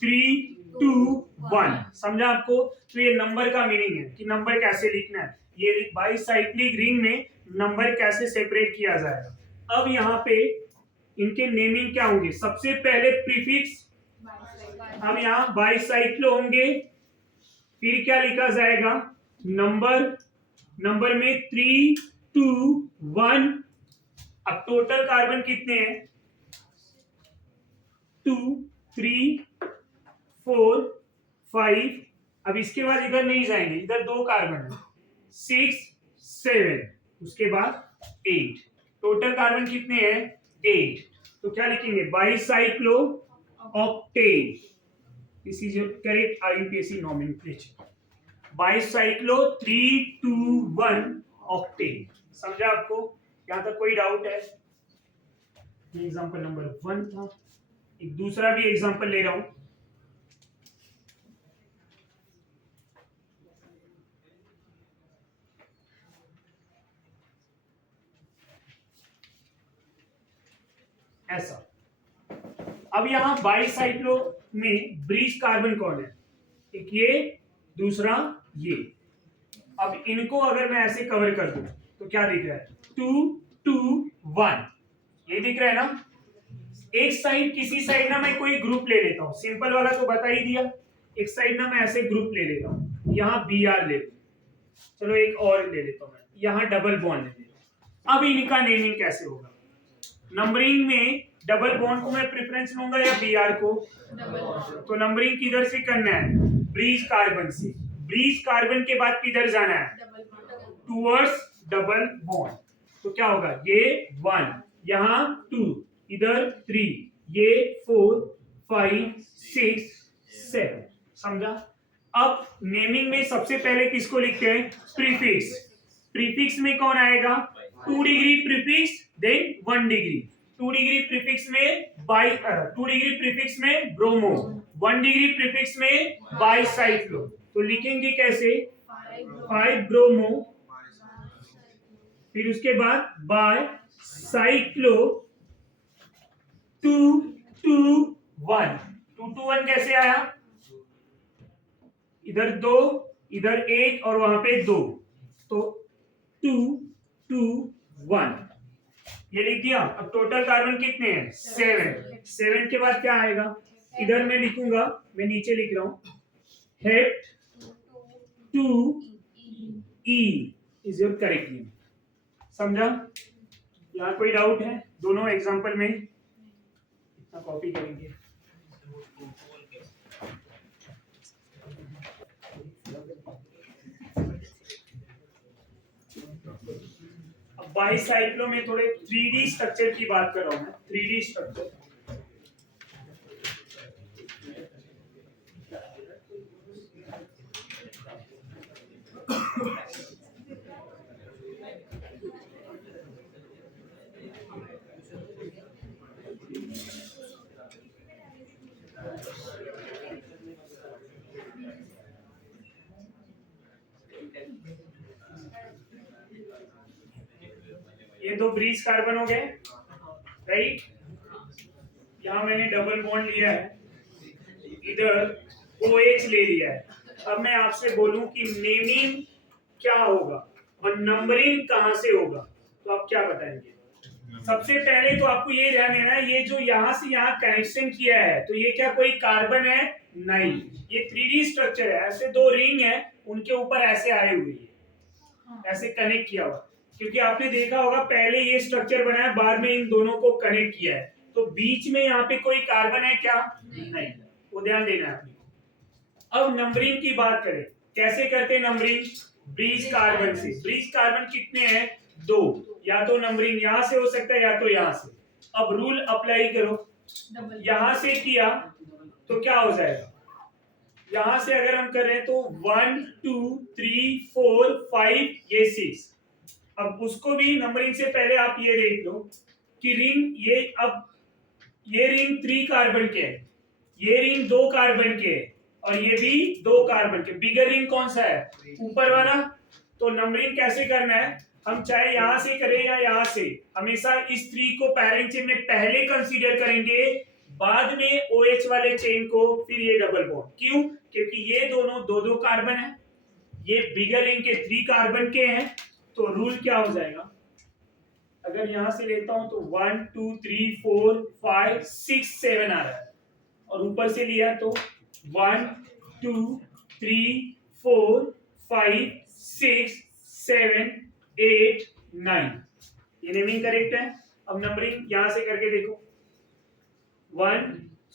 3 2 1। समझा आपको? तो ये नंबर का मीनिंग है कि नंबर कैसे लिखना है, ये बाईसाइक्लिक रिंग में नंबर कैसे सेपरेट किया जाएगा। अब यहाँ पे इनके नेमिंग क्या होंगे, सबसे पहले प्रीफिक्स, अब यहाँ बाईसाइक्लो होंगे, फिर क्या लिखा जाएगा नंबर, नंबर में 3 2 1। अब टोटल कार्बन कितने हैं 2 3 4 5। अब इसके बाद इधर नहीं जाएंगे, इधर 2 कार्बन है 6 7, उसके बाद 8। टोटल कार्बन कितने हैं 8। तो क्या लिखेंगे bicyclo octane, this is your correct IUPAC nomenclature, bicyclo 3 2 1 octane. समझा आपको? यहां तक कोई डाउट है? ये एग्जांपल नंबर 1 था। एक दूसरा भी एग्जांपल ले रहा हूं, ऐसा। अब यहां बाईसाइक्लो में ब्रिज कार्बन कौन है, एक ये, दूसरा ये। अब इनको अगर मैं ऐसे कवर कर दूं तो क्या दिख रहा है 2 2 1, ये दिख रहा है ना। एक साइड, किसी साइड ना मैं कोई ग्रुप ले लेता हूं, सिंपल वाला तो बता ही दिया, एक साइड ना मैं ऐसे ग्रुप ले लेता हूं, यहां Br ले, चलो एक और ले लेता हूं मैं, यहां डबल बॉन्ड ले लेता हूं। अब इनका नेमिंग कैसे होगा, नंबरिंग में डबल बॉन्ड को मैं प्रेफरेंस लूंगा या Br को, तो नंबरिंग किधर से करना है ब्रिज कार्बन से, ब्रिज कार्बन के बाद किधर जाना है टूवर्ड्स डबल बॉन्ड। तो क्या होगा ये 1, यहाँ 2, इधर 3, ये 4 5 6 7। समझा? अब नेमिंग में सबसे पहले किसको लिखते हैं प्रीफिक्स, प्रीफिक्स में कौन आएगा 2 degree prefix, then 1 degree, 2 degree prefix में 2 डिग्री प्रीफिक्स में ब्रोमो, 1 डिग्री प्रीफिक्स में बाईसाइक्लो। तो लिखेंगे कैसे 5 ब्रोमो, फिर उसके बाद बाईसाइक्लो 2 2 1। 2 2 1 कैसे आया, इधर 2, इधर 1 और वहां पे 2, तो 2 2 1 ये लिख दिया। अब टोटल कार्बन कितने हैं 7। 7 के बाद क्या आएगा, इधर मैं लिखूंगा, मैं नीचे लिख रहा हूं hate 2 E is your correct name. समझा? यहाँ कोई डाउट है? दोनों एग्जांपल में इतना कॉपी करेंगे। अब बाईसाइक्लो में थोड़े 3D स्ट्रक्चर की बात कर रहा हूं मैं, 3D स्ट्रक्चर। ये दो ब्रिज कार्बन हो गए, राइट। यहां मैंने डबल बॉन्ड लिया है, इधर OH ले लिया है। अब मैं आपसे बोलूं कि नेमिंग क्या होगा और नंबरिंग कहां से होगा, तो आप क्या बताएंगे? सबसे पहले तो आपको ये ध्यान देना है, ये जो यहां से यहां कनेक्शन किया है तो ये क्या कोई कार्बन है? नहीं, ये 3D स्ट्रक्चर है। ऐसे 2 रिंग है, उनके ऊपर ऐसे आए हुए हैं, ऐसे कनेक्ट किया हुआ, क्योंकि आपने देखा होगा पहले ये स्ट्रक्चर बनाया, बाद में इन दोनों को कनेक्ट किया है, तो बीच में यहाँ पे कोई कार्बन है क्या? नहीं, वो ध्यान देना है आपने। अब नंबरिंग की बात करें, कैसे करते हैं नंबरिंग? ब्रिज कार्बन से। ब्रिज कार्बन कितने हैं? 2। या तो नंबरिंग यहां से हो सकता है या तो यहां से। अब रूल अप्लाई करो, यहां से किया तो क्या हो जाएगा? यहां से अगर हम कर रहे हैं तो 1 2 3 4 5 ये 6। अब उसको भी नंबरिंग से पहले आप ये देख लो कि रिंग ये, अब ये रिंग 3 कार्बन के है, ये रिंग 2 कार्बन के है और ये भी 2 कार्बन के। बिगर रिंग कौन सा है? ऊपर वाला। तो नंबरिंग कैसे करना है? हम चाहे यहां से करें या यहां से, हमेशा इस 3 को पैरेंट चेन में पहले कंसीडर करेंगे, बाद में OH वाले चेन को, फिर ये डबल बॉन्ड। क्यों? क्योंकि ये दोनों 2-2 कार्बन है, ये बिगर रिंग के 3 कार्बन के हैं। तो रूल क्या हो जाएगा? अगर यहां से लेता हूं तो 1 2 3 4 5 6 7 आ रहा है, और ऊपर से लिया तो 1 2 3 4 5 6 7 8 9। ये नेमिंग करेक्ट है। अब नंबरिंग यहां से करके देखो, 1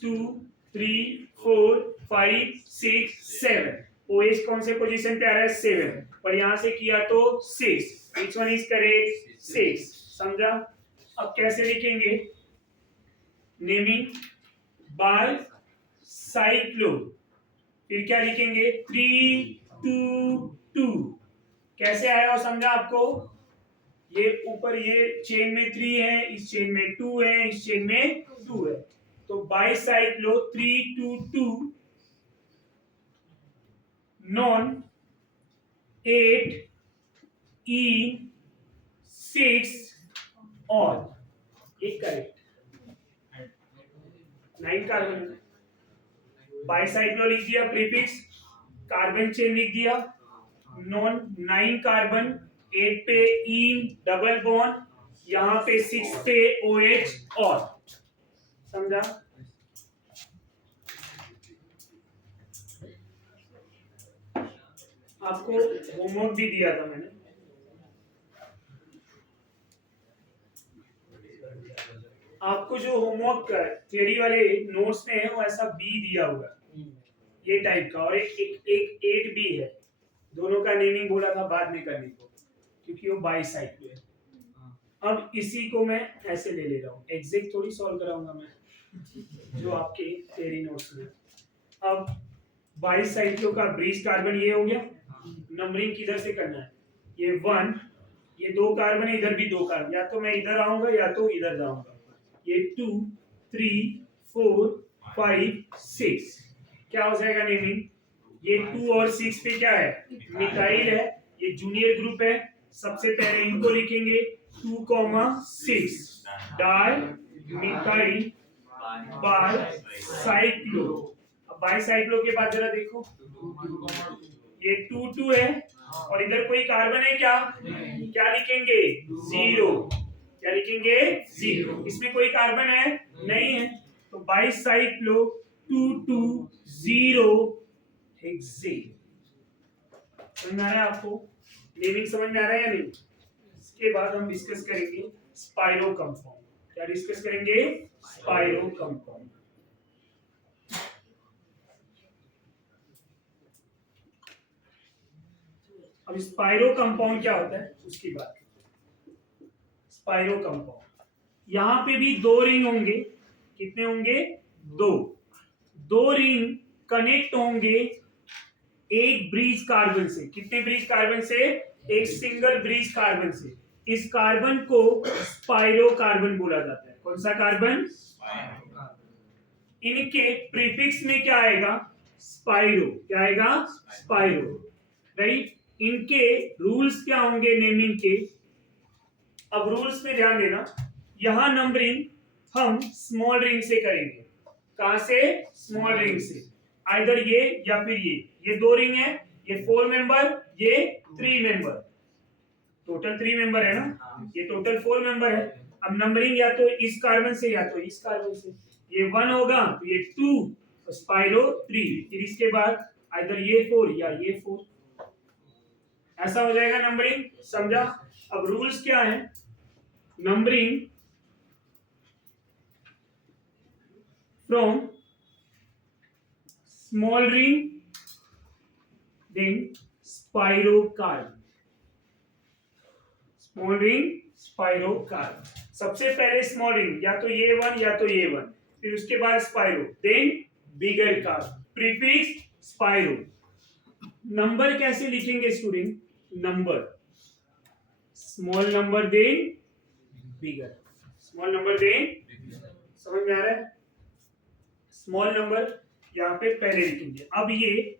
2 3 4 5 6 7। OH कौन से पोजीशन पे आ रहा है? 7। पर यहां से किया तो 6। Which one is correct? 6। समझा? अब कैसे लिखेंगे नेमिंग? Bye cyclo. फिर क्या लिखेंगे? 3 2 2। कैसे आया और समझा आपको? ये ऊपर ये चेन में 3 है, इस चेन में 2 है, इस चेन में 2 है। तो बाय साइक्लो 3 2 2 नॉन 8 E 6 और ये करेक्ट 9 कार्बन। बाइसाइक्लो लिख दिया, प्रीफिक्स कार्बन चेन लिख दिया, नॉन 9 कार्बन, 8 पे E डबल बॉन्ड, यहां पे 6 पे OH और। समझा? आपको होमवर्क भी दिया था मैंने, आपको जो होमवर्क थ्योरी वाले नोट्स में है वो ऐसा बी दिया हुआ ये टाइप का, और एक 8 भी है। दोनों का नेमिंग बोला था बाद में करने को, क्योंकि वो बाई साइड पे है। अब इसी को मैं ऐसे ले रहा हूँ, एग्जैक्ट थोड़ी सॉल्व कराऊंगा मैं जो आपके थ्योरी नोट्स में। अब बाई साइक्लो का ब्रिज कार्बन ये हो गया। नंबरिंग किधर से करना है? ये 1, ये 2 कार्बन है, इधर भी 2 कार्बन, या तो मैं इधर आऊंगा या तो इधर जाऊंगा। ये 2 3 4 5 6। क्या हो जाएगा नेमिंग? ये 2 और 6 पे क्या है? मिथाइल है, ये जूनियर ग्रुप है। सबसे पहले इनको लिखेंगे 2,6 डाई मिथाइल बाइसाइक्लो। अब बाइसाइक्लो के बाद जरा देखो, ये 2 2 है और इधर कोई कार्बन है क्या? क्या लिखेंगे? 0। क्या लिखेंगे? 0। इसमें कोई कार्बन है? नहीं है। तो बाइसाइक्लो 2 2 0 हेक्सेन। समझ आ रहा है आपको? नेमिंग समझ में आ रहा है या नहीं? इसके बाद हम डिस्कस करेंगे स्पाइरो कंपाउंड। क्या डिस्कस करेंगे? Spiro compound. अब स्पाइरो कंपाउंड क्या होता है उसकी बात। स्पाइरो कंपाउंड, यहां पे भी 2 रिंग होंगे। कितने होंगे? 2 रिंग कनेक्ट होंगे एक ब्रिज कार्बन से। कितने ब्रिज कार्बन से? एक सिंगल ब्रिज कार्बन से। इस कार्बन को स्पाइरो कार्बन बोला जाता है। कौन सा कार्बन? इनके प्रीफिक्स में क्या आएगा? स्पाइरो। क्या आएगा? स्पाइरो। राइट? इनके रूल्स क्या होंगे नेमिंग के? अब रूल्स में ध्यान देना, यहां नंबरिंग हम स्मॉल रिंग से करेंगे। कहां से? स्मॉल रिंग से। आइदर ये या फिर ये 2 रिंग है, ये 4 मेंबर, ये 3 मेंबर, टोटल 3 मेंबर है ना, ये टोटल 4 मेंबर है। अब नंबरिंग या तो इस कार्बन से या तो इस कार्बन से। ये 1 होगा तो ये 2, तो स्पाइरो 3, फिर इसके बाद आइदर ये 4 या ये 4। ऐसा हो जाएगा नंबरिंग। समझा? अब रूल्स क्या है? Numbering from small ring then spirocarbon, small ring spirocarbon. सबसे पहले स्मॉल रिंग, या तो ये वन या तो ये वन, फिर उसके बाद spiro, then bigger carbon, prefix spiro. Number कैसे लिखेंगे student? Number, small number then bigger, small number then, समझ में आ रहा है? स्मॉल नंबर यहाँ पे पहले लिखेंगे। अब ये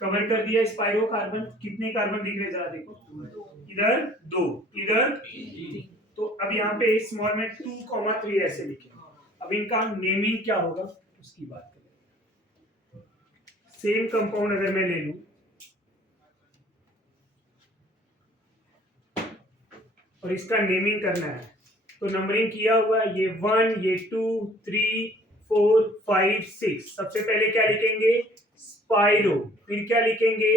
कवर कर दिया स्पाइरो कार्बन। कितने कार्बन दिख रहे जरा देखो, इधर 2, इधर, तो अब यहाँ पे स्मॉल में 2,3 ऐसे लिखे। अब इनका नेमिंग क्या होगा उसकी बात करें। सेम कंपाउंड अगर मैं ले लूं और इसका नेमिंग करना है, तो नंबरिंग किया हुआ है, ये 1, ये 2, 3, 4, 5, 6। सबसे पहले क्या लिखेंगे? स्पाइरो, फिर क्या लिखेंगे?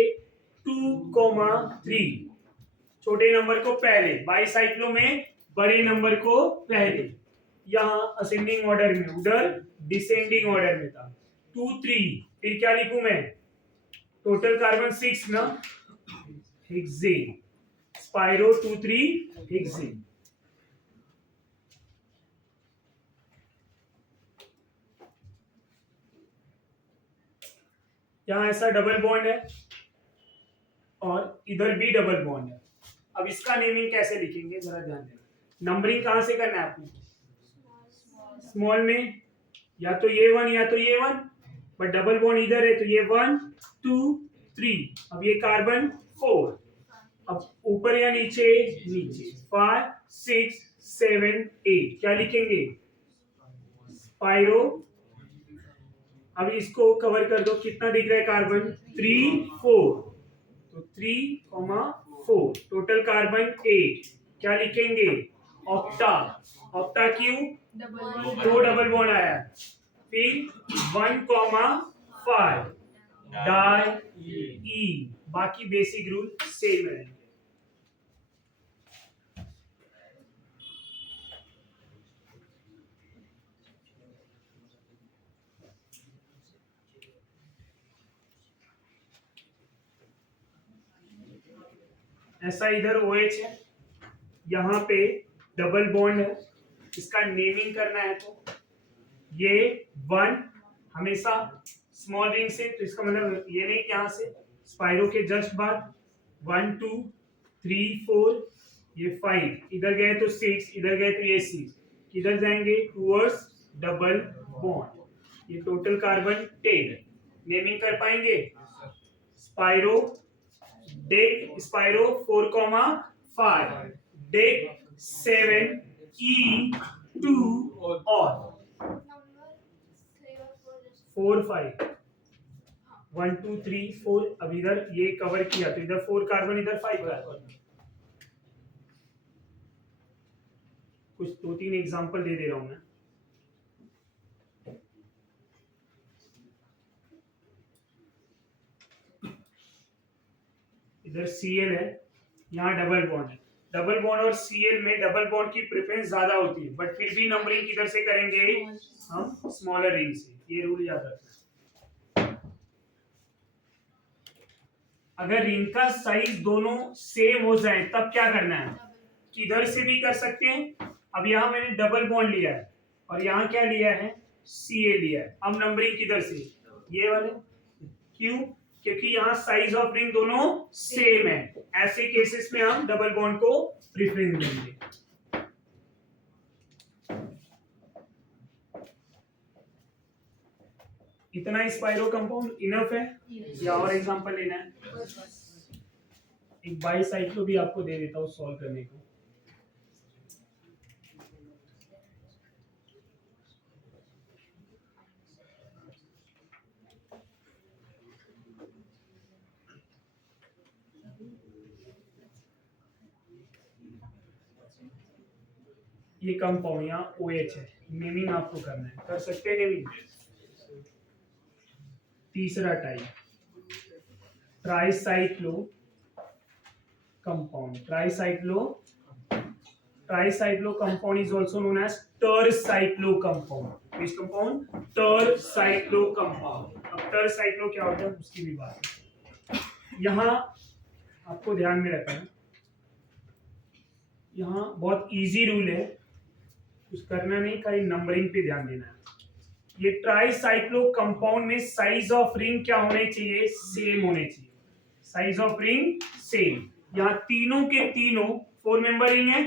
2,3, छोटे नंबर को पहले, बाईसाइक्लो में बड़े नंबर को पहले, यहाँ असेंडिंग ऑर्डर में, उधर डिसेंडिंग ऑर्डर में था। 2, 3, फिर क्या लिखूं मैं? टोटल कार्बन 6 ना, हेक्सेन, स्पाइरो 2, 3 हेक्सेन। यहाँ ऐसा डबल बॉन्ड है और इधर भी डबल बॉन्ड है। अब इसका नेमिंग कैसे लिखेंगे जरा ध्यान देना। नंबरिंग कहां से करना है आपको? स्मॉल में, या तो ये 1 या तो ये 1, बट डबल बॉन्ड इधर है तो ये 1, 2, 3। अब ये कार्बन 4, अब ऊपर या नीचे? नीचे। 5, 6, 7, 8, क्या लिखेंगे? स्पाइरो। अब इसको कवर कर दो, कितना दिख रहा है कार्बन? 3, 4, तो 3,4, टोटल कार्बन 8, क्या लिखेंगे? ऑक्टा। ऑक्टा क्यों? दो डबल बॉन्ड आया। फिर 1,5 डाई ई, बाकी बेसिक रूल सेम है। ऐसा इधर OH है, यहाँ पे डबल बॉन्ड है, इसका नेमिंग करना है तो ये 1 हमेशा स्मॉल रिंग से, तो इसका मतलब ये नहीं कि यहाँ से, स्पाइरो के जस्ट बाद 1, 2, 3, 4, ये 5, इधर गए तो 6, इधर गए तो ये 6, किधर जाएंगे? Towards double bond. ये टोटल कार्बन 10। नेमिंग कर पाएंगे? Spiro, deck spiro 4,5, deck 7, E2 और 4, 5, 1, 2, 3, 4। अब इधर ये कवर किया तो इधर 4 कार्बन, इधर 5 कार्बन। कुछ 2-3 एग्जांपल दे रहा हूं मैं। इधर Cl है, यहाँ डबल बॉन्ड है। डबल बॉन्ड और Cl में डबल बॉन्ड की प्रेफरेंस ज्यादा होती है, बट फिर भी नंबरिंग किधर से करेंगे? हम स्मॉलर रिंग से। ये रूल याद रखना। अगर रिंग का साइज दोनों सेम हो जाए तब क्या करना है? किधर से भी कर सकते हैं। अब यहाँ मैंने डबल बॉन्ड लिया है और यहाँ क्या लिया है? Ca लिया है। अब नंबरिंग किधर से? ये वाले। क्यों? क्योंकि यहाँ साइज ऑफ रिंग दोनों सेम है। ऐसे केसेस में हम डबल बॉन्ड को प्रेफरेंस देंगे। इतना स्पाइरो कंपाउंड इनफ है या और एग्जांपल लेना है? एक बाईसाइक्लो भी आपको दे देता हूँ सॉल्व करने को। ये कंपाउंड यहाँ OH है, नेमिंग आपको करना है, कर सकते हैं नेमिंग। तीसरा type tricyclo compound. Tricyclo compound is also known as tercyclo compound. इस कंपाउंड टरसाइक्लो कंपाउंड। अब टरसाइक्लो क्या होता है उसकी भी बात है। यहाँ आपको ध्यान में रखना है, यहाँ बहुत इजी रूल है, कुछ करना नहीं, खाली नंबरिंग पे ध्यान देना है। ये ट्राइसाइक्लो कंपाउंड में साइज ऑफ रिंग क्या होने चाहिए, सेम होने चाहिए, साइज ऑफ रिंग सेम। यहाँ तीनों के तीनों 4 मेंबर रिंग है,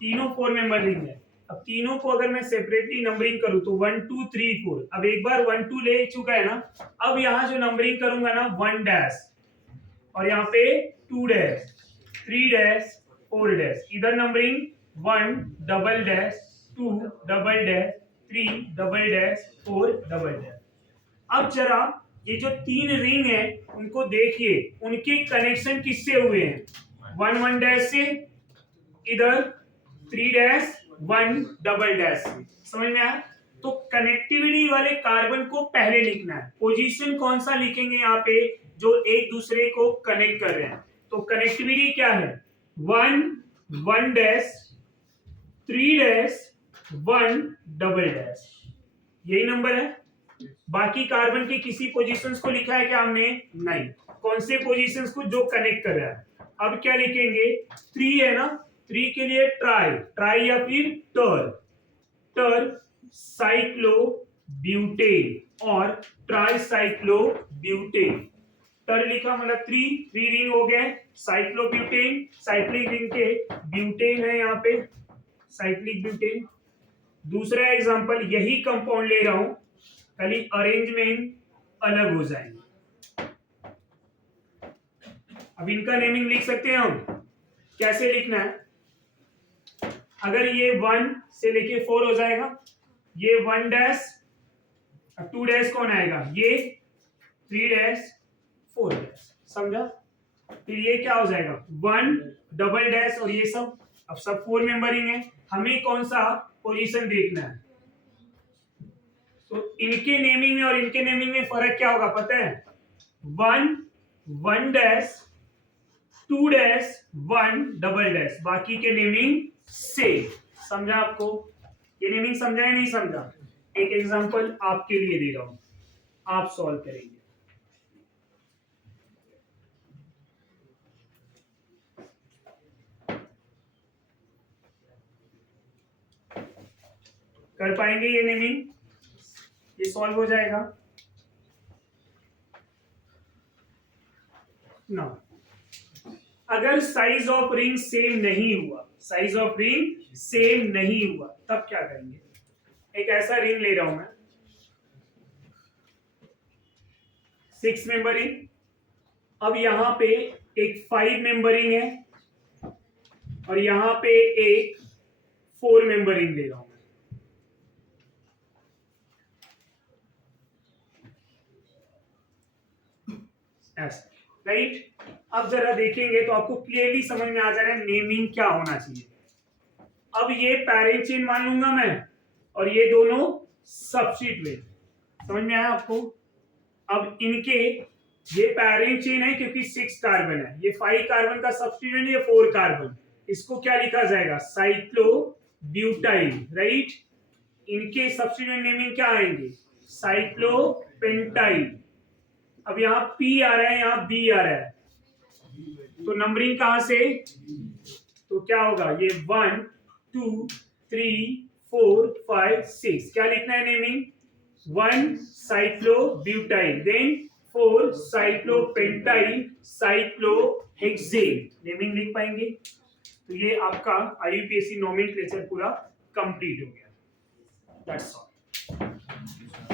तीनों 4 मेंबर रिंग है। अब तीनों को अगर मैं सेपरेटली नंबरिंग करूं तो 1 2 3 4, अब एक बार 1 2 ले चुका है ना, अब यहाँ जो नंबरिंग करूंगा ना 1 डैश, और यहाँ पे 2 डैश 3 डैश 4 डैश, इधर numbering 1 double dash 2 double dash 3 double dash 4 double dash. अब जरा ये जो 3 रिंग है उनको देखिए, उनके कनेक्शन किससे हुए हैं, 1 1 डैश से, इधर 3 डैश 1 डबल डैश से। समझ में आया? तो कनेक्टिविटी वाले कार्बन को पहले लिखना है, पोजीशन कौन सा लिखेंगे यहाँ पे, जो एक दूसरे को कनेक्ट कर रहे हैं। तो कनेक्टिविटी क्या है, 1 1 डैश 3 डैश 1 डबल डैश, यही नंबर है। बाकी कार्बन की किसी पोजीशंस को लिखा है क्या हमने, नहीं। कौन से पोजीशंस को, जो कनेक्ट कर रहा है। अब क्या लिखेंगे, 3 है ना, 3 के लिए ट्राई ट्राई या फिर टर साइक्लो ब्यूटेन और ट्राइसाइक्लो ब्यूटेन। टर लिखा मतलब 3 रिंग हो गए, साइक्लो ब्यूटेन साइक्लिक रिंग के ब्यूटेन है यहाँ पे, साइक्लिक ब्यूटेन। दूसरा एग्जांपल यही कंपाउंड ले रहा हूं, खाली अरेंजमेंट अलग हो जाएंगे। अब इनका नेमिंग लिख सकते हैं हम, कैसे लिखना है, अगर ये 1 से लेके 4 हो जाएगा, ये 1 डैश, अब 2 डैश कौन आएगा, ये 3 डैश 4 डैश, समझा। फिर ये क्या हो जाएगा 1 डबल डैश, और ये सब, अब सब 4 मेंबरिंग है। हमें कौन सा पोजीशन देखना है, तो इनके नेमिंग में और इनके नेमिंग में फर्क क्या होगा पता है, 1 1 डैश 2 डैश 1 डबल डैश, बाकी के नेमिंग से। समझा आपको, ये नेमिंग समझा या नहीं समझा। एक एग्जांपल आपके लिए दे रहा हूं, आप सॉल्व करेंगे। कर पाएंगे ये नेमिंग, ये सॉल्व हो जाएगा ना। अगर साइज ऑफ रिंग सेम नहीं हुआ, साइज ऑफ रिंग सेम नहीं हुआ, तब क्या करेंगे। एक ऐसा रिंग ले रहा हूं मैं, 6 मेंबर रिंग, अब यहां पे एक 5 मेंबर रिंग है और यहां पे एक 4 मेंबर रिंग ले रहा हूं मैं। ऐसा, राइट। अब जरा देखेंगे तो आपको क्लियरली समझ में आ जाएगा नेमिंग क्या होना चाहिए। अब ये पैरेंट चेन मान लूंगा मैं, और ये दोनों सब्स्टिट्यूएंट, समझ में आया आपको। अब इनके, ये पैरेंट चेन है क्योंकि 6 कार्बन है, ये 5 कार्बन का सब्स्टिट्यूएंट, ये 4 कार्बन, इसको क्या लिखा जाएगा, साइक्लो ब्यूटाइल, राइट। इनके सब्स्टिट्यूएंट नेमिंग क्या आएंगे, साइक्लो पेंटाइल। अब यहाँ P आ रहा है, यहाँ B आ रहा है, तो नंबरिंग कहां से, तो क्या होगा, ये 1 2 3 4 5 6, क्या लिखना है naming, 1 cyclo butyl, then 4 cyclo pentyl cyclo hexane, naming लिख पाएंगे। तो ये आपका IUPAC नोमेनक्लेचर पूरा कंप्लीट हो गया। That's all.